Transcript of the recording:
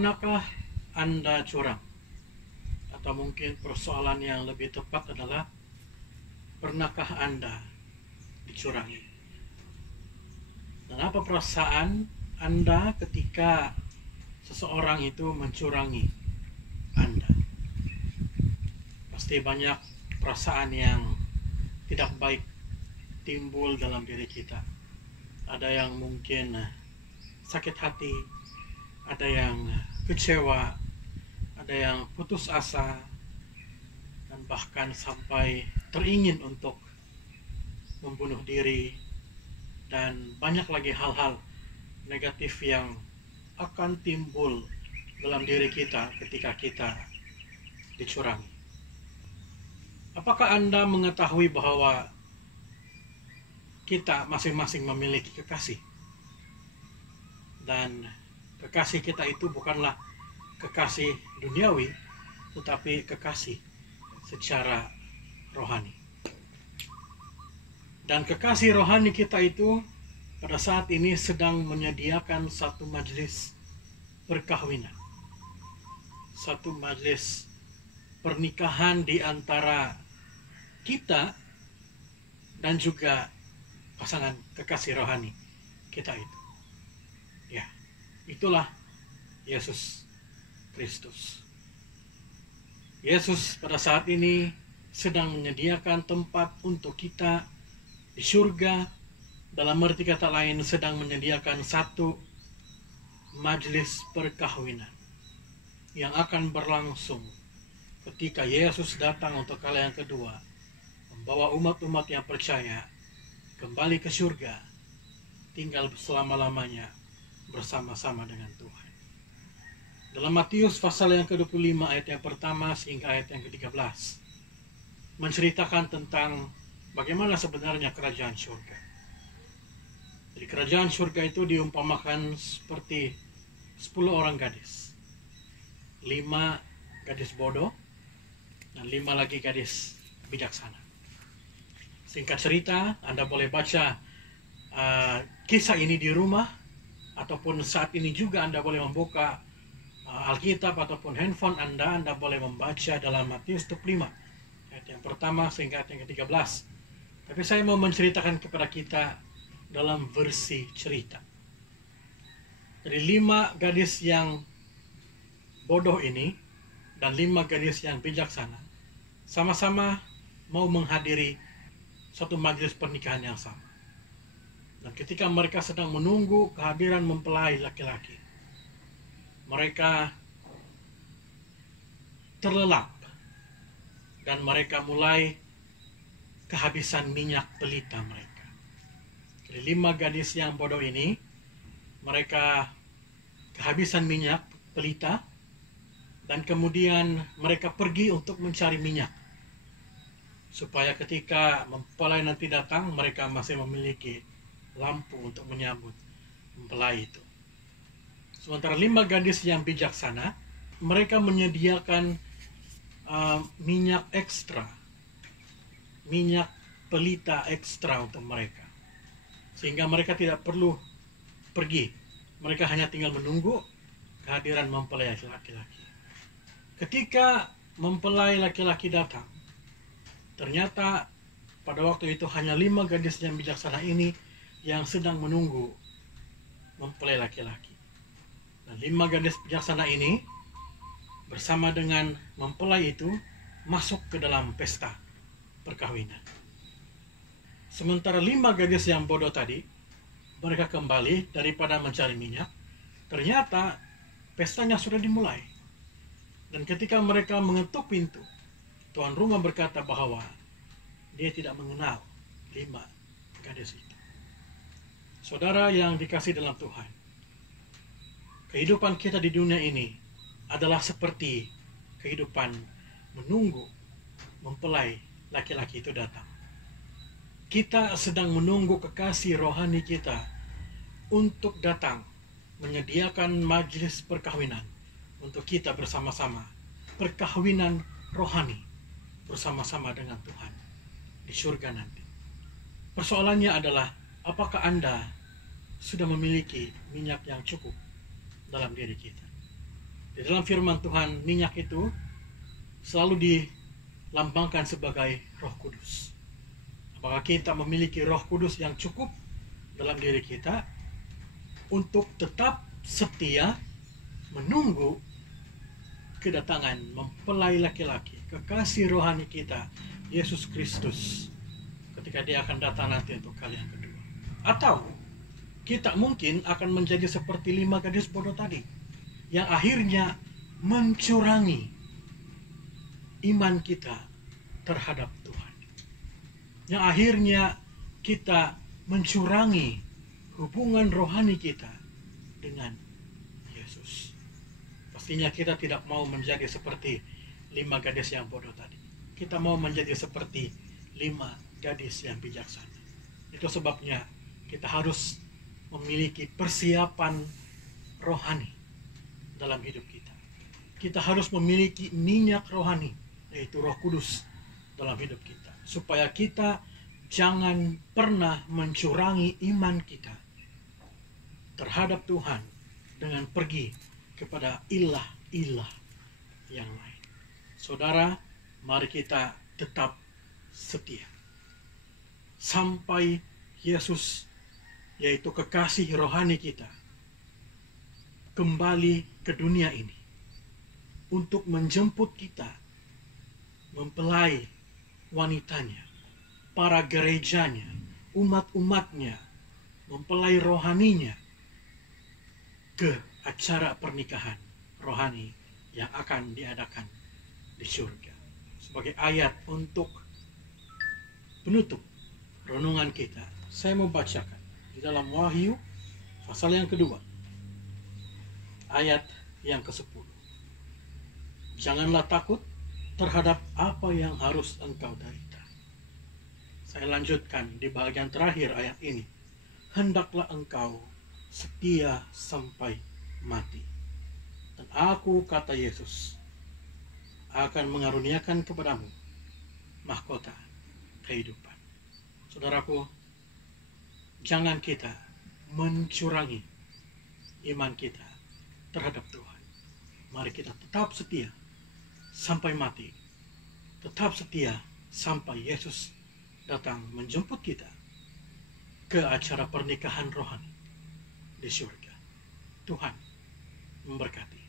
Pernahkah Anda curang? Atau mungkin persoalan yang lebih tepat adalah, pernahkah Anda dicurangi? Dan apa perasaan Anda ketika seseorang itu mencurangi Anda? Pasti banyak perasaan yang tidak baik timbul dalam diri kita. Ada yang mungkin sakit hati, ada yang kecewa, ada yang putus asa, dan bahkan sampai teringin untuk membunuh diri, dan banyak lagi hal-hal negatif yang akan timbul dalam diri kita ketika kita dicurangi. Apakah Anda mengetahui bahwa kita masing-masing memiliki kekasih? Dan kekasih kita itu bukanlah kekasih duniawi, tetapi kekasih secara rohani. Dan kekasih rohani kita itu pada saat ini sedang menyediakan satu majelis perkawinan, satu majelis pernikahan di antara kita dan juga pasangan kekasih rohani kita itu. Ya, itulah Yesus Kristus. Yesus pada saat ini sedang menyediakan tempat untuk kita di surga. Dalam arti kata lain, sedang menyediakan satu majelis perkawinan yang akan berlangsung ketika Yesus datang untuk kali yang kedua, membawa umat-umat yang percaya kembali ke surga, tinggal selama-lamanya bersama-sama dengan Tuhan. Dalam Matius pasal yang ke-25 ayat yang pertama hingga ayat yang ke-13 menceritakan tentang bagaimana sebenarnya kerajaan surga. Jadi kerajaan surga itu diumpamakan seperti 10 orang gadis, 5 gadis bodoh dan 5 lagi gadis bijaksana. Singkat cerita, Anda boleh baca kisah ini di rumah, ataupun saat ini juga Anda boleh membuka Alkitab ataupun handphone Anda boleh membaca dalam Matius 25 ayat yang pertama sehingga ayat yang ke-13. Tapi saya mau menceritakan kepada kita dalam versi cerita. Jadi 5 gadis yang bodoh ini dan 5 gadis yang bijaksana sama-sama mau menghadiri suatu majelis pernikahan yang sama. Dan ketika mereka sedang menunggu kehadiran mempelai laki-laki, mereka terlelap dan mereka mulai kehabisan minyak pelita mereka. Jadi 5 gadis yang bodoh ini, mereka kehabisan minyak pelita dan kemudian mereka pergi untuk mencari minyak, supaya ketika mempelai nanti datang, mereka masih memiliki lampu untuk menyambut mempelai itu. Sementara 5 gadis yang bijaksana, mereka menyediakan minyak ekstra, minyak pelita ekstra untuk mereka, sehingga mereka tidak perlu pergi. Mereka hanya tinggal menunggu kehadiran mempelai laki-laki. Ketika mempelai laki-laki datang, ternyata pada waktu itu hanya 5 gadis yang bijaksana ini yang sedang menunggu mempelai laki-laki. Dan 5 gadis bijaksana ini bersama dengan mempelai itu masuk ke dalam pesta perkawinan. Sementara 5 gadis yang bodoh tadi, mereka kembali daripada mencari minyak, ternyata pestanya sudah dimulai. Dan ketika mereka mengetuk pintu, tuan rumah berkata bahwa dia tidak mengenal 5 gadis itu. Saudara yang dikasihi dalam Tuhan, kehidupan kita di dunia ini adalah seperti kehidupan menunggu mempelai laki-laki itu datang. Kita sedang menunggu kekasih rohani kita untuk datang menyediakan majelis perkawinan untuk kita bersama-sama, perkawinan rohani bersama-sama dengan Tuhan di surga nanti. Persoalannya adalah, apakah Anda sudah memiliki minyak yang cukup dalam diri kita? Di dalam firman Tuhan, minyak itu selalu dilambangkan sebagai Roh Kudus. Apakah kita memiliki Roh Kudus yang cukup dalam diri kita untuk tetap setia menunggu kedatangan mempelai laki-laki, kekasih rohani kita, Yesus Kristus, ketika dia akan datang nanti untuk kali yang kedua? Atau kita mungkin akan menjadi seperti 5 gadis bodoh tadi, yang akhirnya mencurangi iman kita terhadap Tuhan, yang akhirnya kita mencurangi hubungan rohani kita dengan Yesus. Pastinya kita tidak mau menjadi seperti 5 gadis yang bodoh tadi. Kita mau menjadi seperti 5 gadis yang bijaksana. Itu sebabnya kita harus memiliki persiapan rohani dalam hidup kita. Kita harus memiliki minyak rohani, yaitu Roh Kudus dalam hidup kita, supaya kita jangan pernah mencurangi iman kita terhadap Tuhan dengan pergi kepada ilah-ilah yang lain. Saudara, mari kita tetap setia sampai Yesus, yaitu kekasih rohani kita, kembali ke dunia ini untuk menjemput kita, mempelai wanitanya, para gerejanya, umat-umatnya, mempelai rohaninya, ke acara pernikahan rohani yang akan diadakan di surga. Sebagai ayat untuk penutup renungan kita, saya mau bacakan di dalam Wahyu pasal yang kedua, ayat yang ke-10. Janganlah takut terhadap apa yang harus engkau derita. Saya lanjutkan di bagian terakhir ayat ini. Hendaklah engkau setia sampai mati. Dan aku, kata Yesus, akan mengaruniakan kepadamu mahkota kehidupan. Saudaraku, jangan kita mencurangi iman kita terhadap Tuhan. Mari kita tetap setia sampai mati. Tetap setia sampai Yesus datang menjemput kita ke acara pernikahan rohani di surga. Tuhan memberkati.